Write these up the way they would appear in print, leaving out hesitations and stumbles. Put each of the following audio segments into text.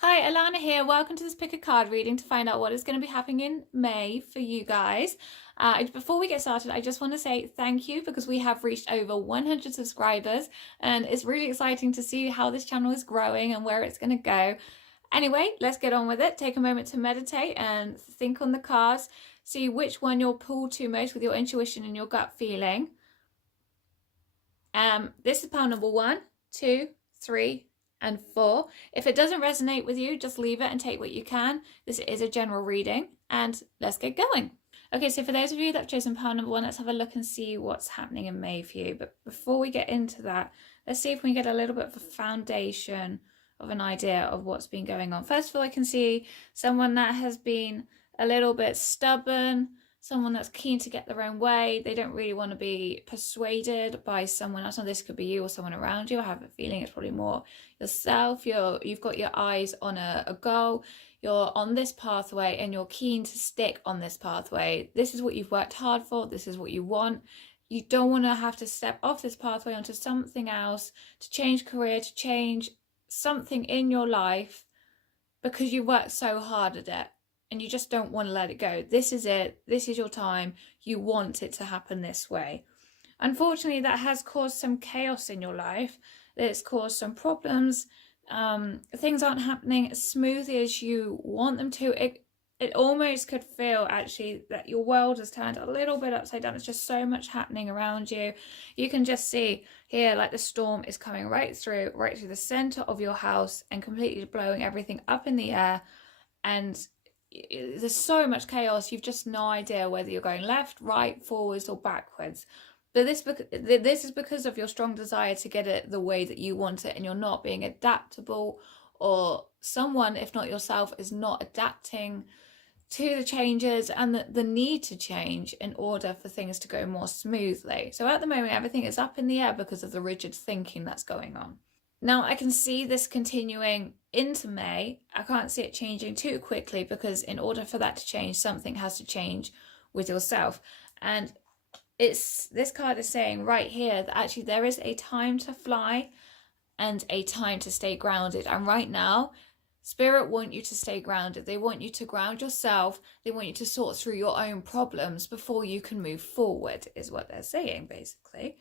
Hi, Alana here. Welcome to this pick a card reading to find out what is going to be happening in May for you guys. Before we get started, I just want to say thank you because we have reached over 100 subscribers and it's really exciting to see how this channel is growing and where it's going to go. Anyway, let's get on with it. Take a moment to meditate and think on the cards. See which one you'll pull to most with your intuition and your gut feeling. This is pile number 1, 2, 3, and 4. If it doesn't resonate with you, just leave it and take what you can. This is a general reading and let's get going. Okay, so for those of you that have chosen pile number 1, let's have a look and see what's happening in May for you. But before we get into that, let's see if we can get a little bit of a foundation of an idea of what's been going on. First of all, I can see someone that has been a little bit stubborn, someone that's keen to get their own way. They don't really want to be persuaded by someone else. Now, this could be you or someone around you. I have a feeling it's probably more yourself. You've got your eyes on a goal. You're on this pathway and you're keen to stick on this pathway. This is what you've worked hard for. This is what you want. You don't want to have to step off this pathway onto something else, to change career, to change something in your life because you worked so hard at it. And you just don't want to let it go. This is it. This is your time. You want it to happen this way. Unfortunately, that has caused some chaos in your life. It's caused some problems. Things aren't happening as smoothly as you want them to. It almost could feel actually that your world has turned a little bit upside down. It's just so much happening around you. You can just see here like the storm is coming right through the center of your house and completely blowing everything up in the air. And there's so much chaos, you've just no idea whether you're going left, right, forwards or backwards. But this is because of your strong desire to get it the way that you want it, and you're not being adaptable, or someone, if not yourself, is not adapting to the changes and the need to change in order for things to go more smoothly. So at the moment, everything is up in the air because of the rigid thinking that's going on. Now, I can see this continuing into May. I can't see it changing too quickly because in order for that to change, something has to change with yourself. And this card is saying right here that actually there is a time to fly and a time to stay grounded. And right now, Spirit want you to stay grounded. They want you to ground yourself. They want you to sort through your own problems before you can move forward, is what they're saying, basically.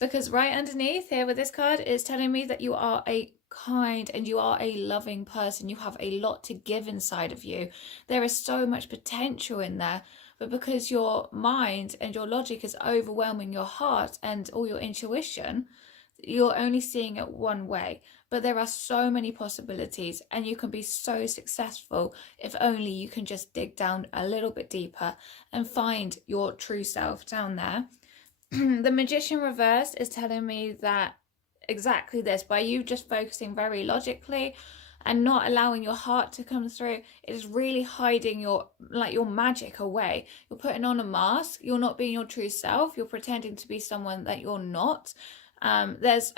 Because right underneath here with this card is telling me that you are a kind and you are a loving person. You have a lot to give inside of you. There is so much potential in there, but because your mind and your logic is overwhelming your heart and all your intuition, you're only seeing it one way. But there are so many possibilities and you can be so successful if only you can just dig down a little bit deeper and find your true self down there. The Magician reversed is telling me that exactly this, by you just focusing very logically and not allowing your heart to come through, it is really hiding your magic away. You're putting on a mask. You're not being your true self. You're pretending to be someone that you're not. There's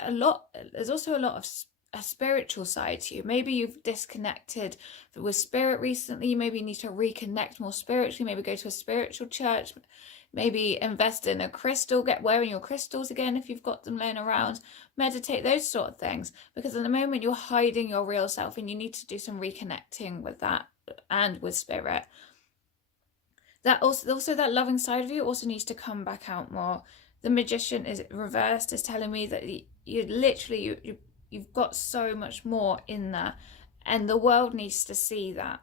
also a lot of a spiritual side to you. Maybe you've disconnected with spirit recently. Maybe you need to reconnect more spiritually. Maybe go to a spiritual church. Maybe invest in a crystal, get wearing your crystals again if you've got them laying around, meditate, those sort of things. Because at the moment you're hiding your real self and you need to do some reconnecting with that and with spirit. That also that loving side of you also needs to come back out more. The Magician is reversed, is telling me that you've got so much more in there and the world needs to see that.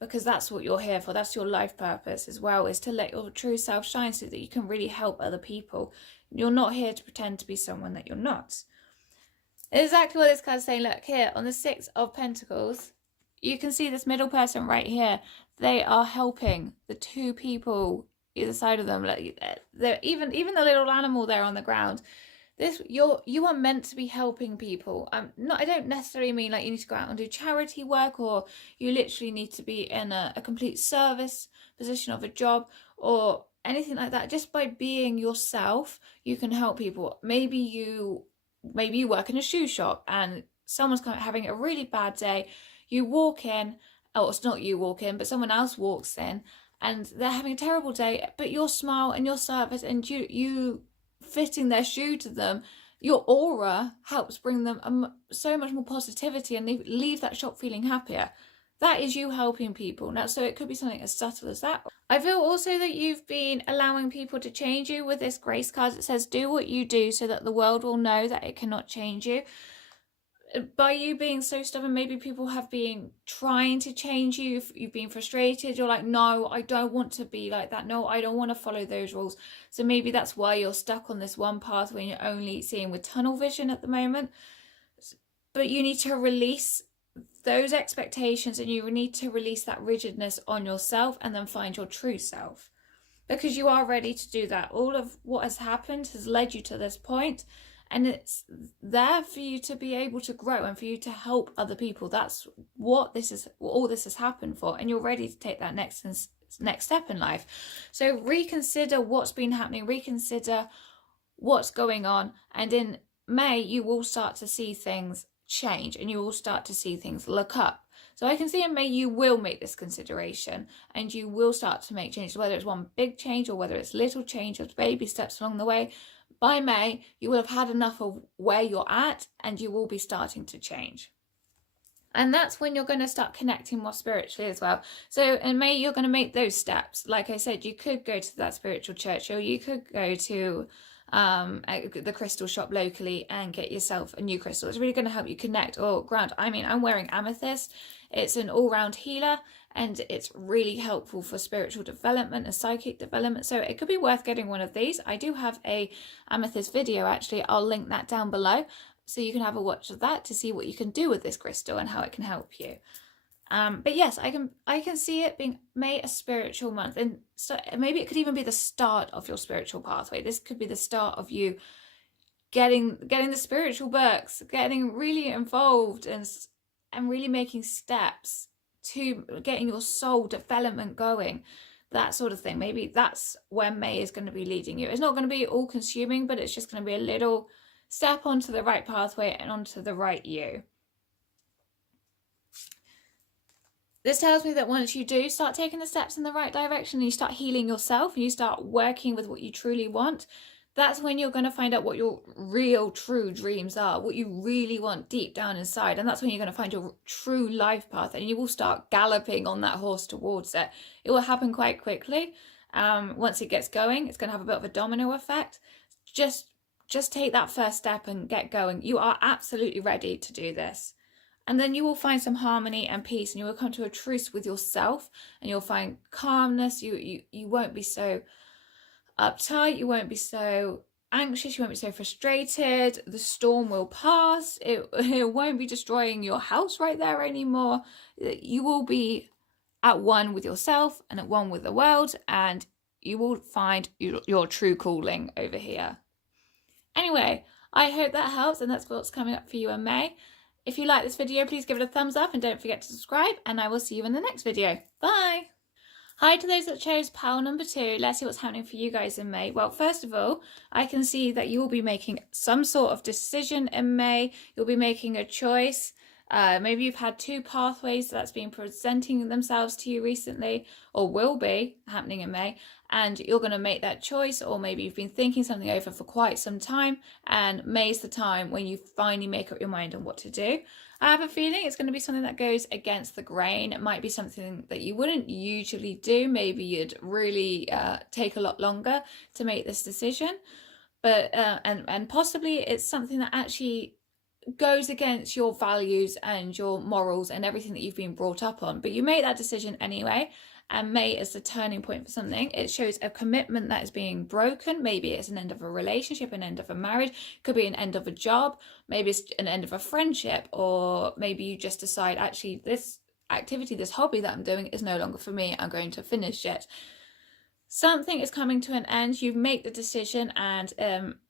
Because that's what you're here for. That's your life purpose as well, is to let your true self shine so that you can really help other people. You're not here to pretend to be someone that you're not. Exactly what this card is saying. Look here, on the 6 of Pentacles, you can see this middle person right here. They are helping the 2 people either side of them. Like they're even the little animal there on the ground. You are meant to be helping people. I don't necessarily mean like you need to go out and do charity work, or you literally need to be in a complete service position of a job or anything like that. Just by being yourself, you can help people. Maybe you work in a shoe shop and someone's having a really bad day. You walk in, or it's not you walk in, but someone else walks in and they're having a terrible day, but your smile and your service and you fitting their shoe to them your aura helps bring them so much more positivity, and they leave that shop feeling happier. That is you helping people. Now, so it could be something as subtle as that. I feel also that you've been allowing people to change you with this grace card. It says, do what you do so that the world will know that it cannot change you. By you being so stubborn, maybe people have been trying to change you. You've been frustrated. You're like, no, I don't want to be like that. No, I don't want to follow those rules. So maybe that's why you're stuck on this one path when you're only seeing with tunnel vision at the moment. But you need to release those expectations, and you need to release that rigidness on yourself, and then find your true self, because you are ready to do that. All of what has happened has led you to this point, and it's there for you to be able to grow and for you to help other people. That's what all this has happened for, and you're ready to take that next step in life. So reconsider what's been happening, reconsider what's going on, and in May you will start to see things change, and you will start to see things look up. So I can see in May you will make this consideration, and you will start to make changes, whether it's one big change or whether it's little changes, baby steps along the way. By May, you will have had enough of where you're at, and you will be starting to change. And that's when you're going to start connecting more spiritually as well. So in May, you're going to make those steps. Like I said, you could go to that spiritual church, or you could go to the crystal shop locally and get yourself a new crystal. It's really going to help you connect or ground. I mean, I'm wearing amethyst. It's an all-round healer, and it's really helpful for spiritual development and psychic development. So it could be worth getting one of these. I do have a amethyst video, actually. I'll link that down below, so you can have a watch of that to see what you can do with this crystal and how it can help you. But yes, I can see it being May a spiritual month, and so maybe it could even be the start of your spiritual pathway. This could be the start of you getting the spiritual books, getting really involved, and really making steps to getting your soul development going, that sort of thing. Maybe that's where May is going to be leading you. It's not going to be all consuming, but it's just going to be a little step onto the right pathway and onto the right you. This tells me that once you do start taking the steps in the right direction, and you start healing yourself, and you start working with what you truly want, that's when you're going to find out what your real, true dreams are, what you really want deep down inside. And that's when you're going to find your true life path, and you will start galloping on that horse towards it. It will happen quite quickly. Once it gets going, it's going to have a bit of a domino effect. Just take that first step and get going. You are absolutely ready to do this. And then you will find some harmony and peace, and you will come to a truce with yourself, and you'll find calmness. You won't be so uptight, you won't be so anxious, you won't be so frustrated. The storm will pass. It won't be destroying your house right there anymore. You will be at one with yourself and at one with the world, and you will find your true calling over here. Anyway, I hope that helps, and that's what's coming up for you in May. If you like this video, please give it a thumbs up, and don't forget to subscribe, and I will see you in the next video. Bye! Hi to those that chose pile number 2. Let's see what's happening for you guys in May. Well, first of all, I can see that you will be making some sort of decision in May. You'll be making a choice. Maybe you've had 2 pathways that's been presenting themselves to you recently, or will be happening in May, and you're going to make that choice. Or maybe you've been thinking something over for quite some time, and May's the time when you finally make up your mind on what to do. I have a feeling it's going to be something that goes against the grain. It might be something that you wouldn't usually do. Maybe you'd really take a lot longer to make this decision, but and possibly it's something that actually goes against your values and your morals and everything that you've been brought up on. But you make that decision anyway, and May is the turning point for something. It shows a commitment that is being broken. Maybe it's an end of a relationship, an end of a marriage, could be an end of a job, maybe it's an end of a friendship, or maybe you just decide, actually, this activity, this hobby that I'm doing is no longer for me. I'm going to finish it. Something is coming to an end. You make the decision, and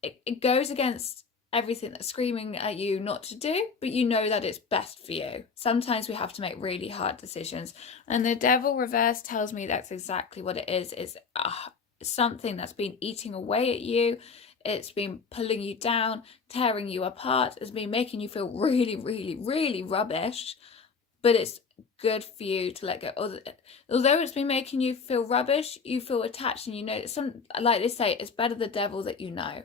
it goes against everything that's screaming at you not to do, but you know that it's best for you. Sometimes we have to make really hard decisions, and the devil reverse tells me that's exactly what it is. It's something that's been eating away at you. It's been pulling you down, tearing you apart. It's been making you feel really, really, really rubbish, but it's good for you to let go. Although it's been making you feel rubbish, you feel attached, and you know, like they say, it's better the devil that you know.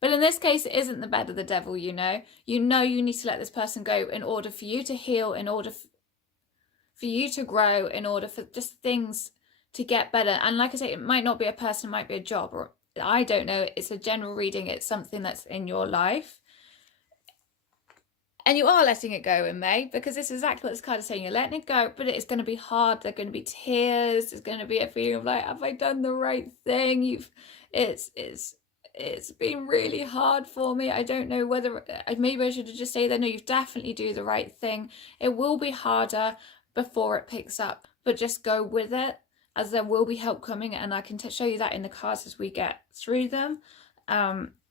But in this case, it isn't the bed of the devil, you know. You know you need to let this person go in order for you to heal, in order for you to grow, in order for just things to get better. And like I say, it might not be a person, it might be a job, or I don't know. It's a general reading. It's something that's in your life. And you are letting it go in May, because this is exactly what this card is saying. You're letting it go, but it's going to be hard. There are going to be tears. There's going to be a feeling of like, have I done the right thing? It's been really hard for me. I don't know whether, maybe I should have just said that. No, you definitely do the right thing. It will be harder before it picks up, but just go with it, as there will be help coming, and I can show you that in the cards as we get through them.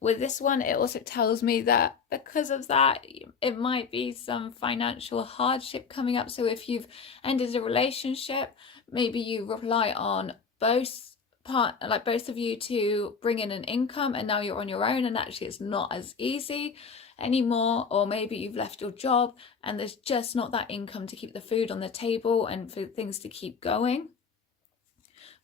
With this one, it also tells me that because of that, it might be some financial hardship coming up. So if you've ended a relationship, maybe you rely on both of you to bring in an income, and now you're on your own, and actually it's not as easy anymore. Or maybe you've left your job and there's just not that income to keep the food on the table and for things to keep going.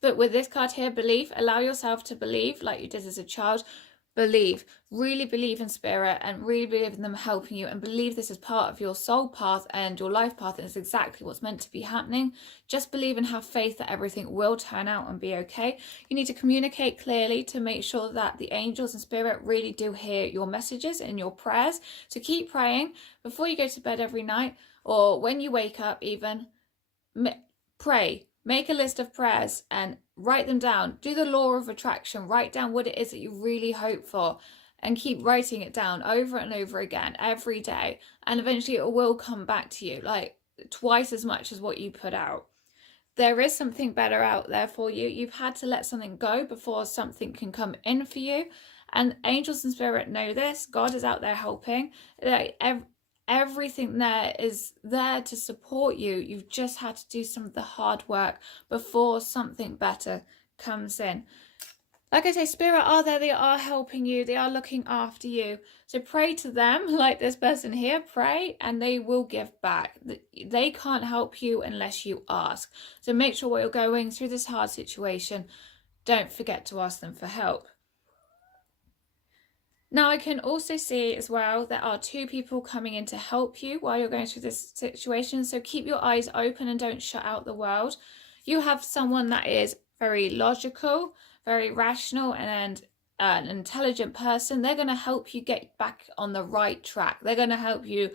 But with this card here, belief, allow yourself to believe like you did as a child. Believe, really believe in spirit, and really believe in them helping you, and believe this is part of your soul path and your life path, and it's exactly what's meant to be happening. Just believe and have faith that everything will turn out and be okay. You need to communicate clearly to make sure that the angels and spirit really do hear your messages and your prayers. So keep praying before you go to bed every night, or when you wake up even. Pray. Make a list of prayers and write them down. Do the law of attraction. Write down what it is that you really hope for, and keep writing it down over and over again every day. And eventually it will come back to you, like twice as much as what you put out. There is something better out there for you. You've had to let something go before something can come in for you. And angels and spirit know this. God is out there helping. Everything there is there to support you. You've just had to do some of the hard work before something better comes in. Like I say, spirit are there. They are helping you. They are looking after you. So pray to them like this person here. Pray and they will give back. They can't help you unless you ask. So make sure while you're going through this hard situation, don't forget to ask them for help. Now, I can also see as well, there are two people coming in to help you while you're going through this situation. So keep your eyes open and don't shut out the world. You have someone that is very logical, very rational, and an intelligent person. They're going to help you get back on the right track. They're going to help you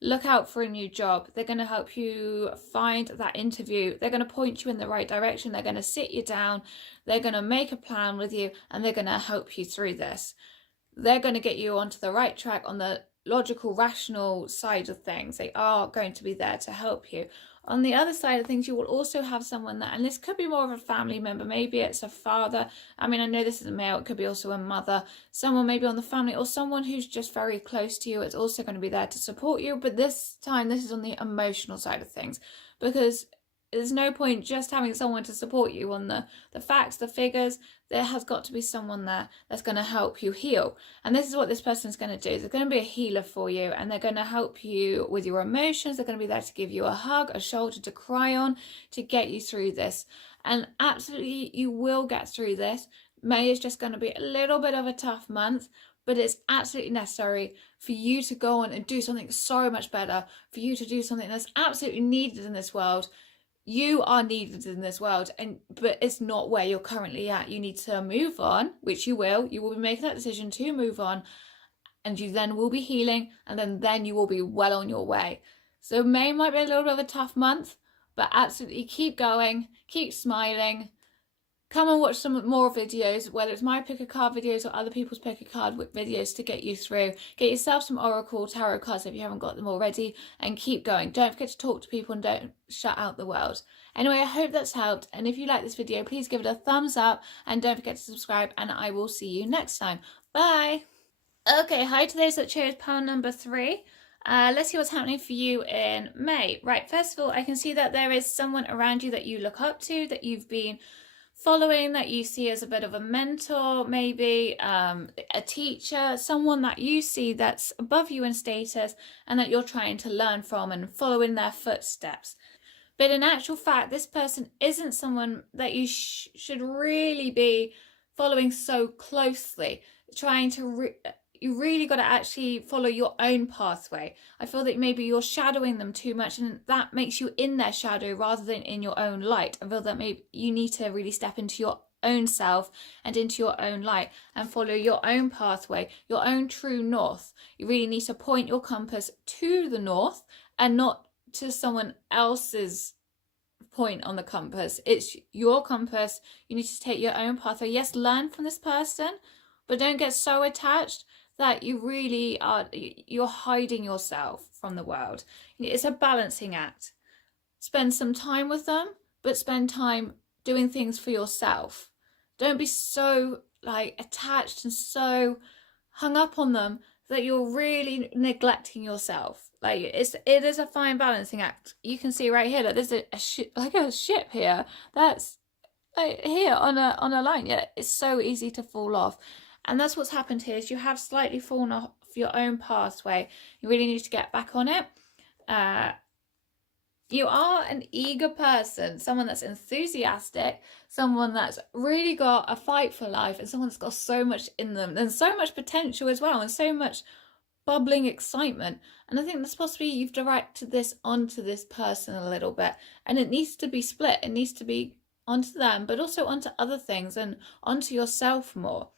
look out for a new job. They're going to help you find that interview. They're going to point you in the right direction. They're going to sit you down. They're going to make a plan with you, and they're going to help you through this. They're going to get you onto the right track on the logical, rational side of things. They are going to be there to help you. On the other side of things, you will also have someone that, and this could be more of a family member, maybe it's a father. I mean, I know this is a male, it could be also a mother, someone maybe on the family, or someone who's just very close to you. It's also going to be there to support you. But this time, this is on the emotional side of things, because there's no point just having someone to support you on the facts, the figures. There has got to be someone there that's going to help you heal. And this is what this person is going to do. They're going to be a healer for you, and they're going to help you with your emotions. They're going to be there to give you a hug, a shoulder to cry on, to get you through this. And absolutely, you will get through this. May is just going to be a little bit of a tough month, but it's absolutely necessary for you to go on and do something so much better, for you to do something that's absolutely needed in this world. You are needed in this world, but it's not where you're currently at. You need to move on, which you will. You will be making that decision to move on, and you then will be healing, and then you will be well on your way. So May might be a little bit of a tough month, but absolutely keep going, keep smiling. Come and watch some more videos, whether it's my pick a card videos or other people's pick a card videos, to get you through. Get yourself some Oracle Tarot cards if you haven't got them already, and keep going. Don't forget to talk to people and don't shut out the world. Anyway, I hope that's helped. And if you like this video, please give it a thumbs up and don't forget to subscribe, and I will see you next time. Bye. Okay, hi to those that chose pile number 3. Let's see what's happening for you in May. Right, first of all, I can see that there is someone around you that you look up to, that you've been following, that you see as a bit of a mentor, maybe a teacher, someone that you see that's above you in status and that you're trying to learn from and follow in their footsteps. But in actual fact, this person isn't someone that you should really be following so closely. trying to you really got to actually follow your own pathway. I feel that maybe you're shadowing them too much, and that makes you in their shadow rather than in your own light. I feel that maybe you need to really step into your own self and into your own light and follow your own pathway, your own true north. You really need to point your compass to the north and not to someone else's point on the compass. It's your compass. You need to take your own pathway. Yes, learn from this person, but don't get so attached that you really are, you're hiding yourself from the world. It's a balancing act. Spend some time with them, but spend time doing things for yourself. Don't be so like attached and so hung up on them that you're really neglecting yourself. Like it is a fine balancing act. You can see right here that there's a ship here that's here on a line. Yeah, it's so easy to fall off. And that's what's happened here, is you have slightly fallen off your own pathway. You really need to get back on it. You are an eager person, someone that's enthusiastic, someone that's really got a fight for life, and someone that's got so much in them and so much potential as well, and so much bubbling excitement. And I think that's possibly you've directed this onto this person a little bit, and it needs to be split. It needs to be onto them, but also onto other things and onto yourself more.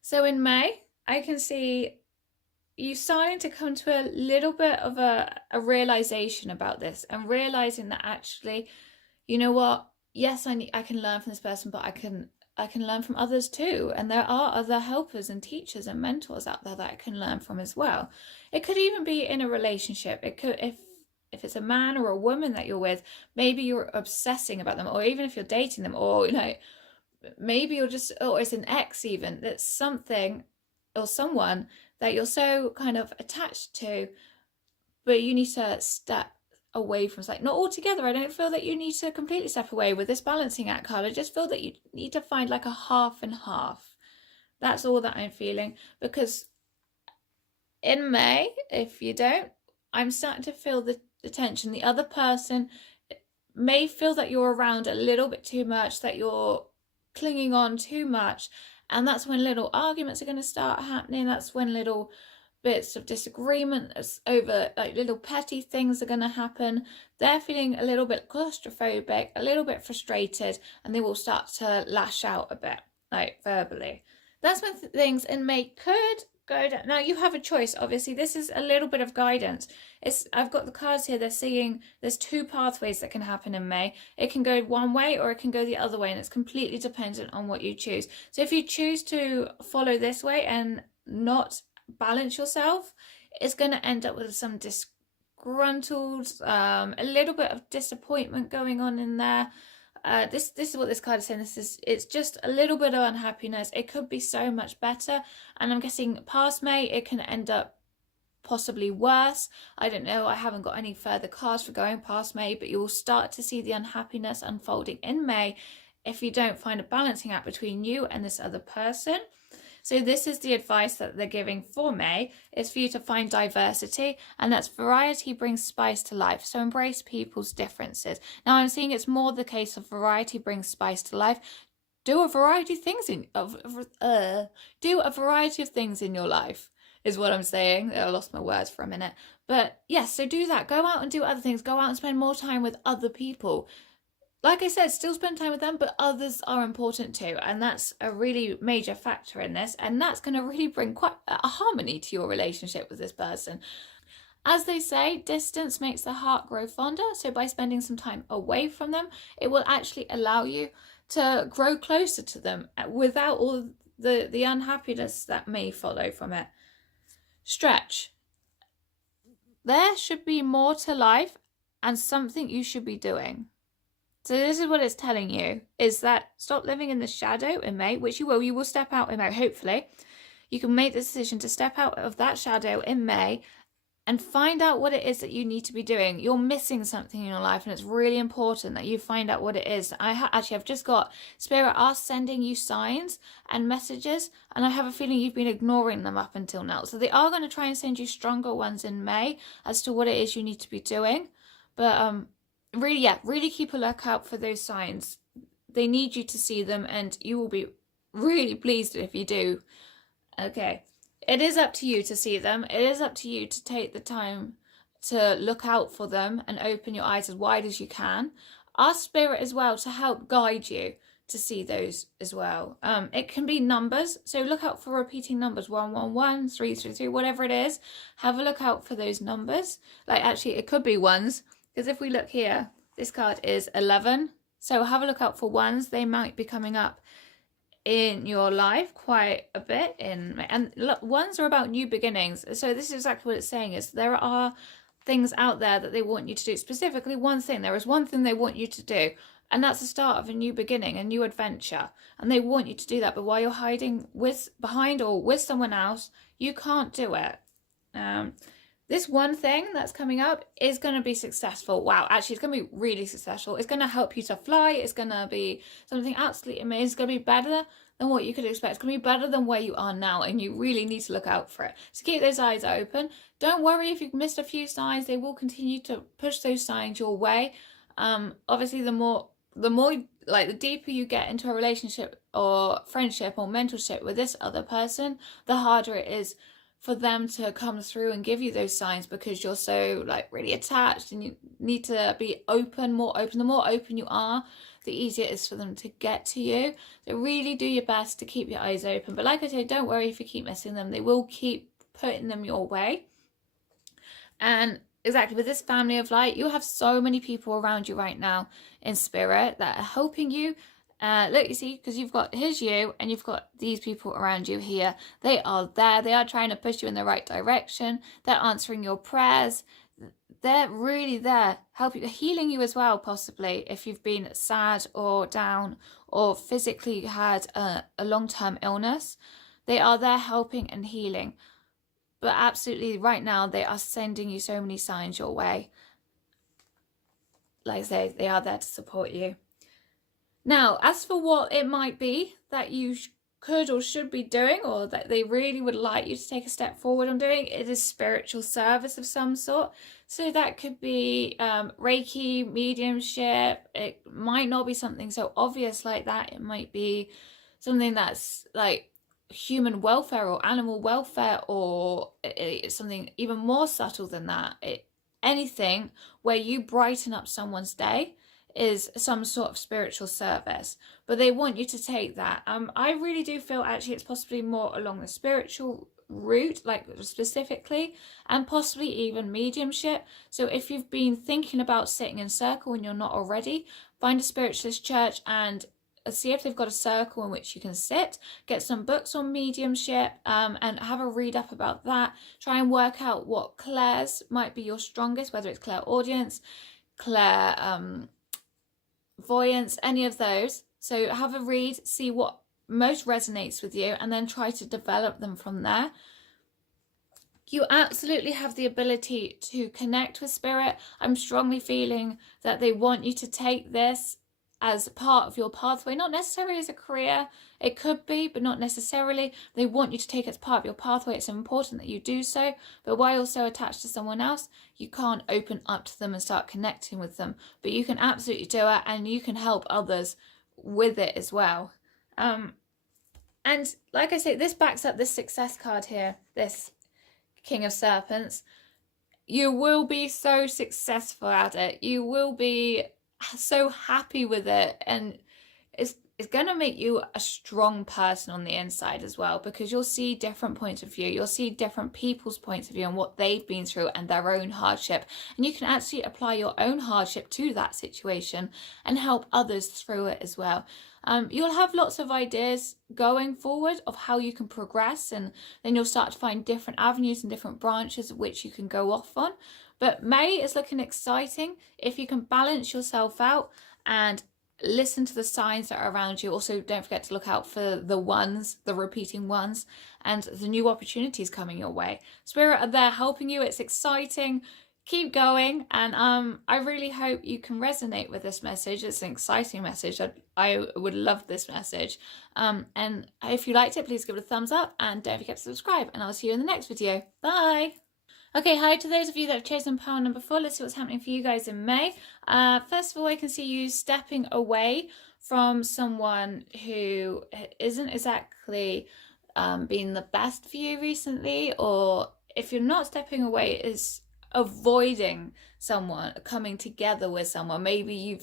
So in May, I can see you starting to come to a little bit of a realization about this, and realizing that actually, you know what? Yes, I can learn from this person, but I can learn from others too. And there are other helpers and teachers and mentors out there that I can learn from as well. It could even be in a relationship. It could, if it's a man or a woman that you're with, maybe you're obsessing about them, or even if you're dating them, or maybe you're just, or it's an ex even, that's something or someone that you're so kind of attached to, but you need to step away from. Like, not altogether. I don't feel that you need to completely step away with this balancing act card. I just feel that you need to find like a half and half. That's all that I'm feeling, because in May, if you don't, I'm starting to feel the tension. The other person may feel that you're around a little bit too much, that you're clinging on too much, and that's when little arguments are going to start happening. That's when little bits of disagreement over like little petty things are going to happen. They're feeling a little bit claustrophobic, a little bit frustrated, and they will start to lash out a bit, like verbally. That's when things in May could go down. Now you have a choice. Obviously, this is a little bit of guidance. I've got the cards here. They're seeing there's two pathways that can happen in May. It can go one way or it can go the other way, and it's completely dependent on what you choose. So if you choose to follow this way and not balance yourself, it's going to end up with some disgruntled, a little bit of disappointment going on in there. This is what this card is saying. It's just a little bit of unhappiness. It could be so much better, and I'm guessing past May it can end up possibly worse. I don't know. I haven't got any further cards for going past May, but you will start to see the unhappiness unfolding in May if you don't find a balancing act between you and this other person. So this is the advice that they're giving for May, is for you to find diversity, and that's variety brings spice to life. So embrace people's differences. Now I'm seeing it's more the case of variety brings spice to life. Do a variety of things in your life is what I'm saying. I lost my words for a minute. But yes, so do that. Go out and do other things. Go out and spend more time with other people. Like I said, still spend time with them, but others are important too. And that's a really major factor in this. And that's going to really bring quite a harmony to your relationship with this person. As they say, distance makes the heart grow fonder. So by spending some time away from them, it will actually allow you to grow closer to them without all the unhappiness that may follow from it. Stretch. There should be more to life and something you should be doing. So this is what it's telling you, is that stop living in the shadow in May, which you will. You will step out in May, hopefully. You can make the decision to step out of that shadow in May and find out what it is that you need to be doing. You're missing something in your life, and it's really important that you find out what it is. I've just got Spirit are sending you signs and messages, and I have a feeling you've been ignoring them up until now. So they are going to try and send you stronger ones in May as to what it is you need to be doing. But really keep a lookout for those signs. They need you to see them, and you will be really pleased if you do. Okay. It is up to you to see them. It is up to you to take the time to look out for them and open your eyes as wide as you can. Ask Spirit as well to help guide you to see those as well. It can be numbers, so look out for repeating numbers, 111, 333, whatever it is. Have a look out for those numbers. Like, actually, it could be ones, because if we look here, this card is 11. So have a look out for ones. They might be coming up in your life quite a bit. And look, ones are about new beginnings. So this is exactly what it's saying, is there are things out there that they want you to do. Specifically, one thing. There is one thing they want you to do, and that's the start of a new beginning, a new adventure. And they want you to do that, but while you're hiding behind or with someone else, you can't do it. This one thing that's coming up is going to be successful. Wow, actually, it's going to be really successful. It's going to help you to fly. It's going to be something absolutely amazing. It's going to be better than what you could expect. It's going to be better than where you are now, and you really need to look out for it. So keep those eyes open. Don't worry if you've missed a few signs. They will continue to push those signs your way. Obviously, the more like the deeper you get into a relationship or friendship or mentorship with this other person, the harder it is for them to come through and give you those signs, because you're so like really attached, and you need to be open, more open. The more open you are, the easier it is for them to get to you. So really do your best to keep your eyes open. But like I said, don't worry if you keep missing them. They will keep putting them your way. And exactly, with this family of light, you have so many people around you right now in spirit that are helping you. Look, you see, because you've got here's you, and you've got these people around you here. They are there. They are trying to push you in the right direction. They're answering your prayers. They're really there, helping, healing you as well, possibly if you've been sad or down or physically had a long-term illness. They are there helping and healing. But absolutely, right now, they are sending you so many signs your way. Like I say, they are there to support you. Now, as for what it might be that you could or should be doing, or that they really would like you to take a step forward on doing, it is spiritual service of some sort. So that could be Reiki, mediumship. It might not be something so obvious like that. It might be something that's like human welfare or animal welfare, or it's something even more subtle than that. Anything where you brighten up someone's day is some sort of spiritual service, but they want you to take that. I really do feel actually it's possibly more along the spiritual route, like specifically, and possibly even mediumship. So if you've been thinking about sitting in circle and you're not already, find a spiritualist church and see if they've got a circle in which you can sit. Get some books on mediumship, and have a read up about that. Try and work out what clairs might be your strongest, whether it's clairaudience, clairvoyance, any of those. So have a read, see what most resonates with you, and then try to develop them from there. You absolutely have the ability to connect with spirit. I'm strongly feeling that they want you to take this as part of your pathway, not necessarily as a career. It could be, but not necessarily. They want you to take it as part of your pathway. It's important that you do so, but while you're so attached to someone else, you can't open up to them and start connecting with them. But you can absolutely do it, and you can help others with it as well. And like I say, this backs up this success card here, this King of Serpents. You will be so successful at it. You will be so happy with it, and it's going to make you a strong person on the inside as well, because you'll see different points of view. You'll see different people's points of view and what they've been through and their own hardship, and you can actually apply your own hardship to that situation and help others through it as well. You'll have lots of ideas going forward of how you can progress, and then you'll start to find different avenues and different branches which you can go off on. But May is looking exciting if you can balance yourself out and listen to the signs that are around you. Also, don't forget to look out for the repeating ones, and the new opportunities coming your way. Spirit are there helping you. It's exciting. Keep going, and I really hope you can resonate with this message. It's an exciting message. I would love this message. And if you liked it, please give it a thumbs up, and don't forget to subscribe, and I'll see you in the next video. Bye! Okay, hi to those of you that have chosen pile number 4. Let's see what's happening for you guys in May. First of all, I can see you stepping away from someone who isn't exactly been the best for you recently, or if you're not stepping away, is avoiding someone, coming together with someone. Maybe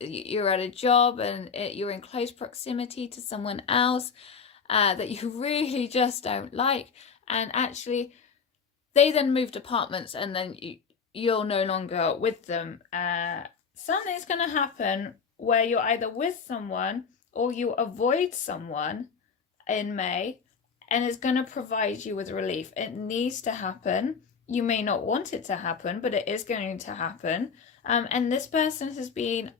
you're at a job and you're in close proximity to someone else that you really just don't like, and actually they then moved apartments, and then you're no longer with them. Something's going to happen where you're either with someone or you avoid someone in May, and it's going to provide you with relief. It needs to happen. You may not want it to happen, but it is going to happen. And this person has been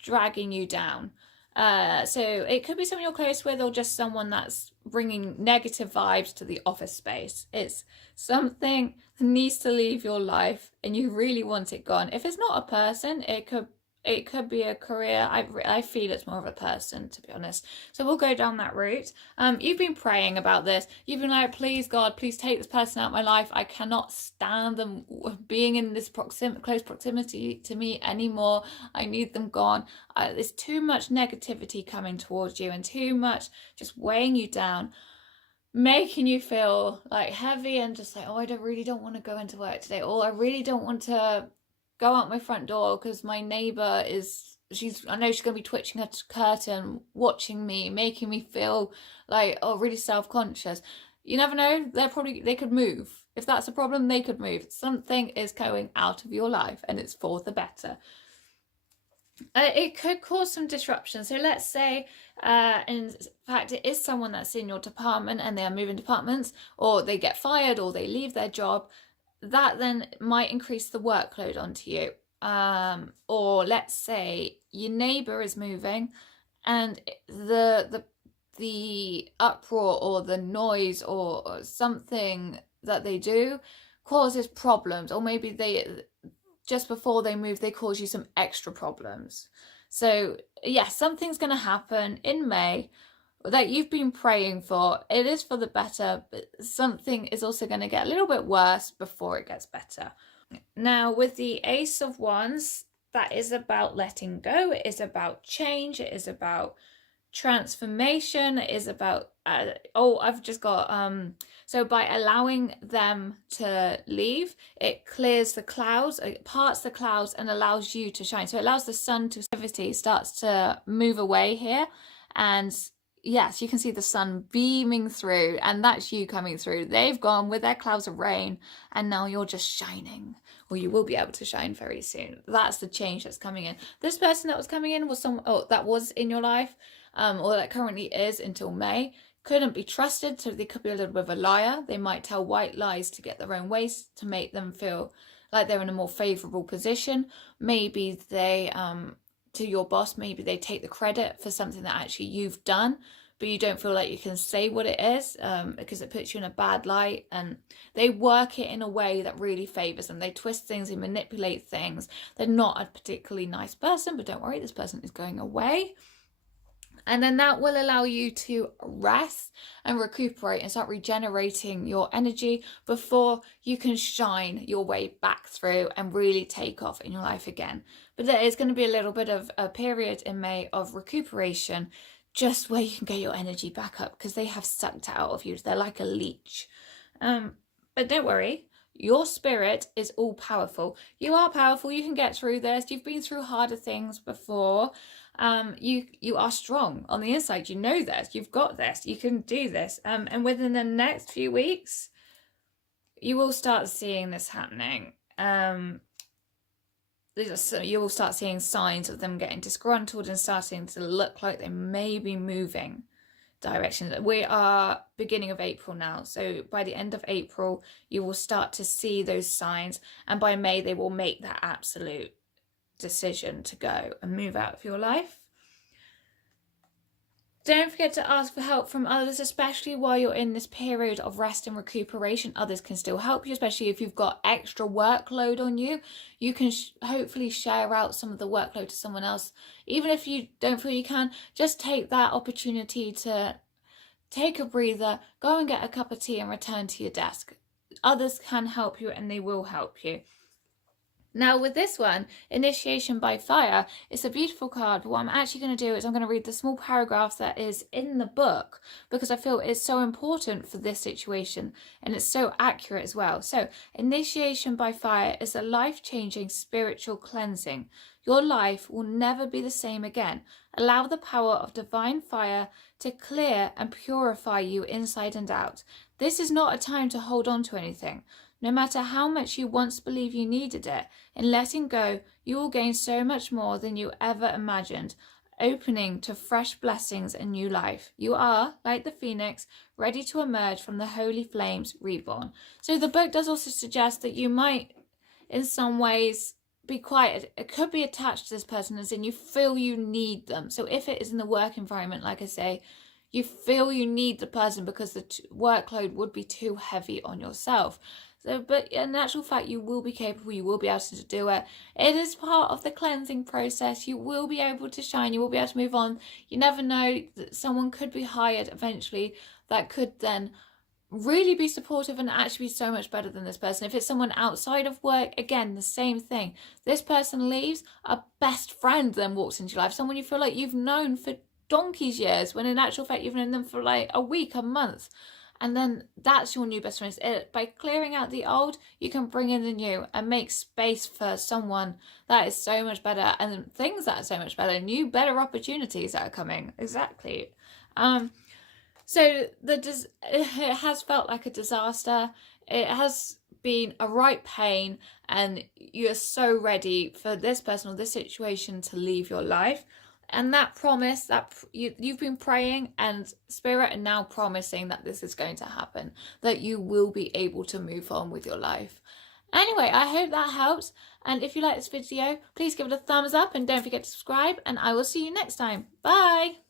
dragging you down. So it could be someone you're close with, or just someone that's bringing negative vibes to the office space. It's something that needs to leave your life and you really want it gone. If it's not a person, it could be a career. I feel it's more of a person, to be honest. So we'll go down that route. You've been praying about this. You've been like, please God, please take this person out of my life. I cannot stand them being in this close proximity to me anymore. I need them gone. There's too much negativity coming towards you and too much just weighing you down, making you feel like heavy and just like, oh, I really don't want to go into work today, or I really don't want to go out my front door because my neighbor I know she's going to be twitching her curtain, watching me, making me feel like, oh, really self-conscious. You never know, they could move. If that's a problem, they could move. Something is going out of your life and it's for the better. It could cause some disruption. So let's say, in fact, it is someone that's in your department and they are moving departments, or they get fired, or they leave their job. That then might increase the workload onto you. Or let's say your neighbor is moving, and the uproar or the noise or something that they do causes problems, or maybe just before they move, they cause you some extra problems. So yeah, something's going to happen in May that you've been praying for. It is for the better, but something is also going to get a little bit worse before it gets better. Now, with the Ace of Wands, that is about letting go. It is about change. It is about transformation. It is about I've just got so by allowing them to leave, it clears the clouds, it parts the clouds and allows you to shine. So it allows the sun to starts to move away here, and yes, you can see the sun beaming through, and that's you coming through. They've gone with their clouds of rain, and now you're just shining, or you will be able to shine very soon. That's the change that's coming in. This person that was coming in was that was in your life, or that currently is until May, couldn't be trusted, so they could be a little bit of a liar. They might tell white lies to get their own ways, to make them feel like they're in a more favourable position. Maybe they, to your boss, maybe they take the credit for something that actually you've done, but you don't feel like you can say what it is, because it puts you in a bad light, and they work it in a way that really favours them. They twist things, they manipulate things. They're not a particularly nice person, but don't worry, this person is going away. And then that will allow you to rest and recuperate and start regenerating your energy before you can shine your way back through and really take off in your life again. But there is going to be a little bit of a period in May of recuperation, just where you can get your energy back up, because they have sucked it out of you. They're like a leech. But don't worry, your spirit is all powerful. You are powerful. You can get through this. You've been through harder things before. You are strong on the inside. You know this. You've got this. You can do this. And within the next few weeks, you will start seeing this happening. You will start seeing signs of them getting disgruntled and starting to look like they may be moving directions. We are beginning of April now, so by the end of April you will start to see those signs, and by May they will make that absolute decision to go and move out of your life. Don't forget to ask for help from others, especially while you're in this period of rest and recuperation. Others can still help you, especially if you've got extra workload on you. You can hopefully share out some of the workload to someone else. Even if you don't feel you can, just take that opportunity to take a breather, go and get a cup of tea and return to your desk. others can help you and they will help you. Now with this one, Initiation by Fire, it's a beautiful card, but what I'm actually going to do is I'm going to read the small paragraph that is in the book because I feel it's so important for this situation and it's so accurate as well. So, Initiation by Fire is a life-changing spiritual cleansing. Your life will never be the same again. Allow the power of divine fire to clear and purify you inside and out. This is not a time to hold on to anything. No matter how much you once believed you needed it, in letting go, you will gain so much more than you ever imagined, opening to fresh blessings and new life. You are, like the phoenix, ready to emerge from the holy flames reborn. So the book does also suggest that you might, in some ways, it could be attached to this person, as in you feel you need them. So if it is in the work environment, like I say, you feel you need the person because the workload would be too heavy on yourself. So, but in actual fact, you will be capable, you will be able to do it. It is part of the cleansing process. You will be able to shine, you will be able to move on. You never know, that someone could be hired eventually that could then really be supportive and actually be so much better than this person. If it's someone outside of work, again, the same thing. This person leaves, a best friend then walks into your life, someone you feel like you've known for donkey's years, when in actual fact you've known them for like a week, a month. And then that's your new best friend. By clearing out the old, you can bring in the new and make space for someone that is so much better and things that are so much better, new, better opportunities that are coming. Exactly. So it has felt like a disaster. It has been a right pain, and you're so ready for this person or this situation to leave your life. And that promise that you've been praying, and Spirit are now promising that this is going to happen, that you will be able to move on with your life. Anyway, I hope that helps. And if you like this video, please give it a thumbs up and don't forget to subscribe. And I will see you next time. Bye.